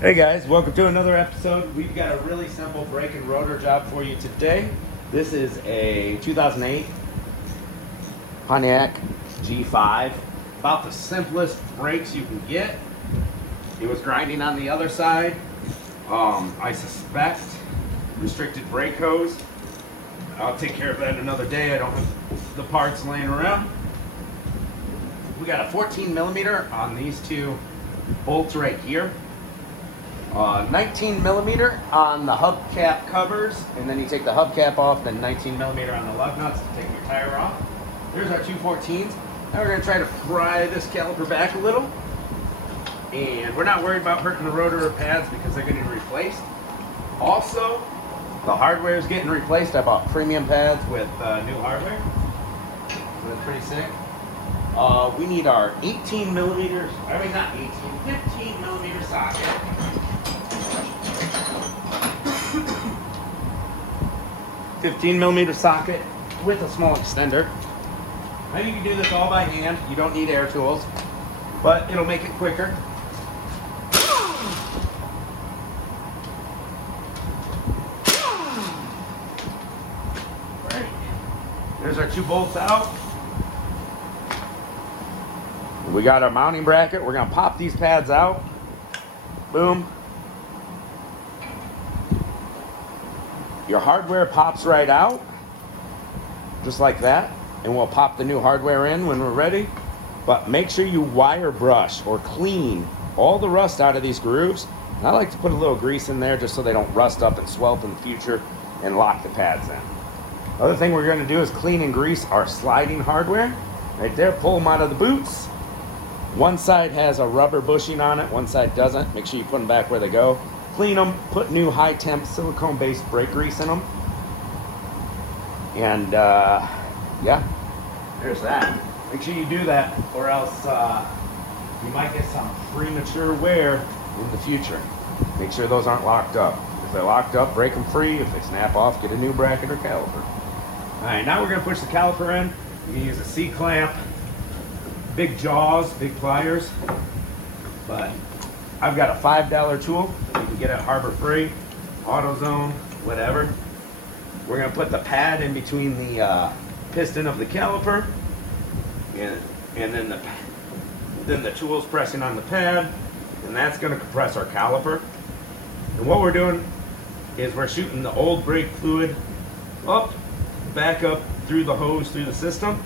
Hey guys, welcome to another episode. We've got a really simple brake and rotor job for you today. This is a 2008 Pontiac G5. About the simplest brakes you can get. It was grinding on the other side. I suspect restricted brake hose. I'll take care of that another day. I don't have the parts laying around. We got a 14 millimeter on these two bolts right here. 19 millimeter on the hubcap covers, and then you take the hubcap off, then 19 millimeter on the lug nuts to take your tire off. There's our 214s. Now we're going to try to pry this caliper back a little, and we're not worried about hurting the rotor or pads because they're getting replaced. Also, the hardware is getting replaced. I bought premium pads with new hardware, so that's pretty sick. We need our 18 millimeters, I mean not 18, 15 millimeter socket. 15 millimeter socket with a small extender. Now you can do this all by hand. You don't need air tools, but it'll make it quicker. Right. There's our two bolts out. We got our mounting bracket. We're gonna pop these pads out. Boom. Your hardware pops right out, just like that, and we'll pop the new hardware in when we're ready. But make sure you wire brush or clean all the rust out of these grooves. And I like to put a little grease in there just so they don't rust up and swell in the future and lock the pads in. Other thing we're gonna do is clean and grease our sliding hardware. Right there, pull them out of the boots. One side has a rubber bushing on it, one side doesn't. Make sure you put them back where they go. Clean them, put new high temp silicone based brake grease in them. And yeah, there's that. Make sure you do that or else you might get some premature wear in the future. Make sure those aren't locked up. If they're locked up, break them free. If they snap off, get a new bracket or caliper. All right, now we're gonna push the caliper in. You can use a C-clamp, big jaws, big pliers, but I've got a $5 tool. You can get it Harbor Freight, AutoZone, whatever. We're gonna put the pad in between the piston of the caliper, and then the tool's pressing on the pad, and that's gonna compress our caliper. And what we're doing is we're shooting the old brake fluid up, back up through the hose, through the system.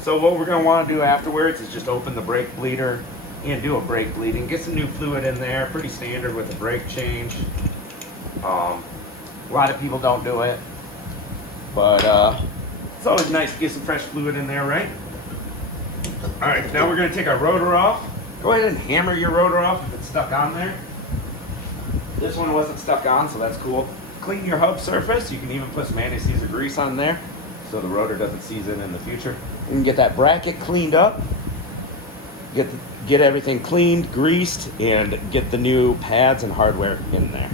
So what we're gonna wanna do afterwards is just open the brake bleeder and do a brake bleeding. Get some new fluid in there, pretty standard with a brake change. A lot of people don't do it, but it's always nice to get some fresh fluid in there, right? All right, now we're gonna take our rotor off. Go ahead and hammer your rotor off if it's stuck on there. This one wasn't stuck on, so that's cool. Clean your hub surface. You can even put some anti-seize grease on there so the rotor doesn't seize in the future. You can get that bracket cleaned up. Get everything cleaned, greased, and get the new pads and hardware in there.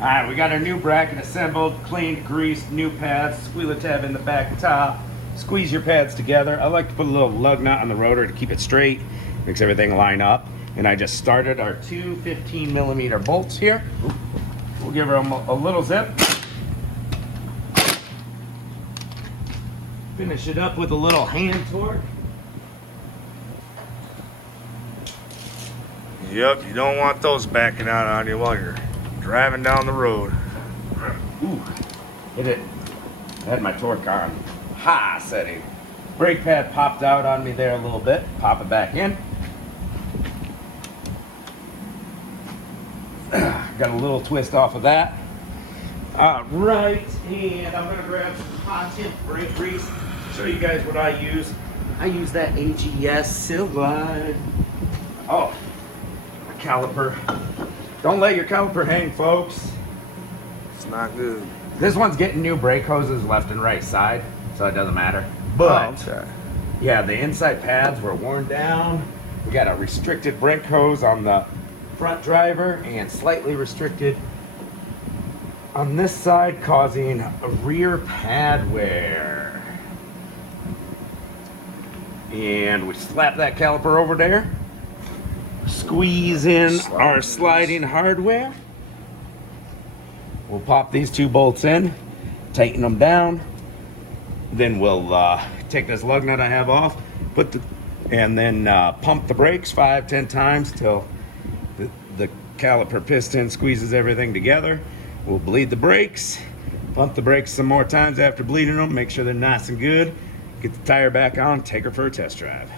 All right, we got our new bracket assembled, cleaned, greased, new pads, squealer tab in the back top. Squeeze your pads together. I like to put a little lug nut on the rotor to keep it straight, makes everything line up. And I just started our two 15 millimeter bolts here. We'll give them a little zip. Finish it up with a little hand torque. Yep, you don't want those backing out on you while you're driving down the road. Ooh, hit it. I had my torque on high setting. Brake pad popped out on me there a little bit. Pop it back in. Got a little twist off of that. All right, and I'm gonna grab some hot tip brake grease. Show you guys what I use. I use that AGS Silglide. Oh, a caliper. Don't let your caliper hang, folks. It's not good. This one's getting new brake hoses left and right side, so it doesn't matter. But yeah, the inside pads were worn down. We got a restricted brake hose on the front driver and slightly restricted on this side, causing a rear pad wear. And we slap that caliper over there. squeeze in our sliding hardware. We'll pop these 2 bolts in, tighten them down. Then we'll take this lug nut I have off, and then pump the brakes 5-10 times till the caliper piston squeezes everything together. We'll bleed the brakes, pump the brakes some more times after bleeding them, make sure they're nice and good. Get the tire back on, take her for a test drive.